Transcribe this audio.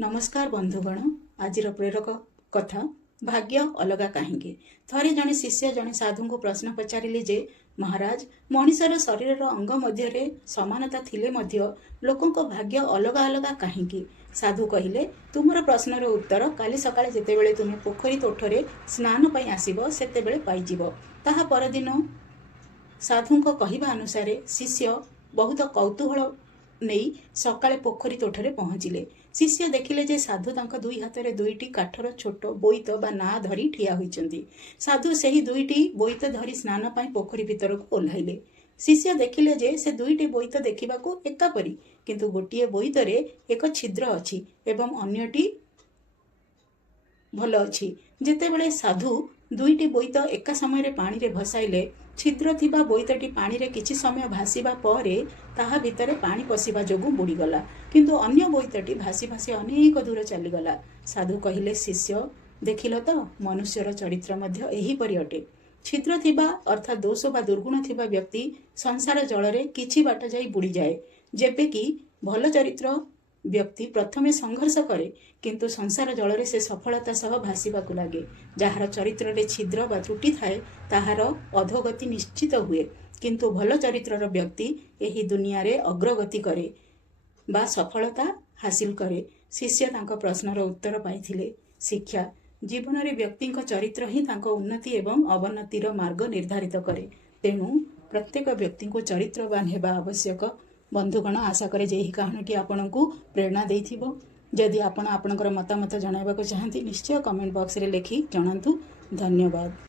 नमस्कार बंधुगण। आज प्रेरक कथा भाग्य अलगा कहीं। थरे जड़े शिष्य जड़े साधु को प्रश्न पचारे जे महाराज मनीषर शरीर अंग मध्य समानता थिले मध्य लोकों भाग्य अलगा अलगा कहीं। साधु कहले तुमर प्रश्नर उत्तर काली सकाळे जेतेबेले तुमे पोखरी तोठरे स्नान पई आसीबो सेतेबेले पाइजिबो। ताहा परदिन साधु कहवा अनुसार शिष्य बहुत कौतूहल नहीं सकाळे पोखरी तोठरे पहुँचिले। शिष्य देखिले जे साधु तांका दुई हाथ में दुईटी काठर छोट बोईत बा ना धरी ठिया होइचंती। साधु सेही दुईटी बोईत धरी स्नान पाई पोखरी भीतर को ओह्लाइले। शिष्य देखिले जे से दुईटी बोईत देखिबाकू एकापरी, किंतु गोटिए बोईतरे एक छिद्र अछि एवं अन्यटी भल अछि। जेतेबेले साधु दुईटी बोईत एका समय पानी रे भसाइले छिद्र थिबा बोईतटी पानी रे किछि समय भासीबा परे ताहा भितरे पानी पशिबा जोगु बुड़ीगला, किंतु अन्य बोईतटी भासी भासी अनेक दूर चलीगला। साधु कहिले शिष्य देखिल तो मनुष्यर चरित्र मध्य एहीपरि अटे। छिद्र थिबा अर्थात दोष बा दुर्गुण थिबा व्यक्ति संसार जलरे किछि बाट जाई बुड़ी जाए, जेबे कि भल चरित्र व्यक्ति प्रथमे संघर्ष करे किंतु संसार जलरे से सफलता सह भासीबाकू लागे। जहार चरित्र रे छिद्र बा त्रुटि थाए ताहार अधोगति निश्चित हुए, किंतु भल चरित्रर व्यक्ति एही दुनिया रे अग्रगति करे बा सफलता हासिल करे। शिष्य तांको प्रश्नर उत्तर पाइथिले। शिक्षा जीवन रे व्यक्ति चरित्र ही तांको उन्नति एवं अवनतिर मार्ग निर्धारित करे। तेणु प्रत्येक व्यक्ति को चरित्रवान हेबा आवश्यक। बंधुगण आशा करे जे ही कहानीटी आपनकू प्रेरणा देइथिबो। जदि आपण आपनकर मतामत जणाइबाकू चाहंती निश्चय कमेंट बॉक्स रे लिखि जणांतु। धन्यवाद।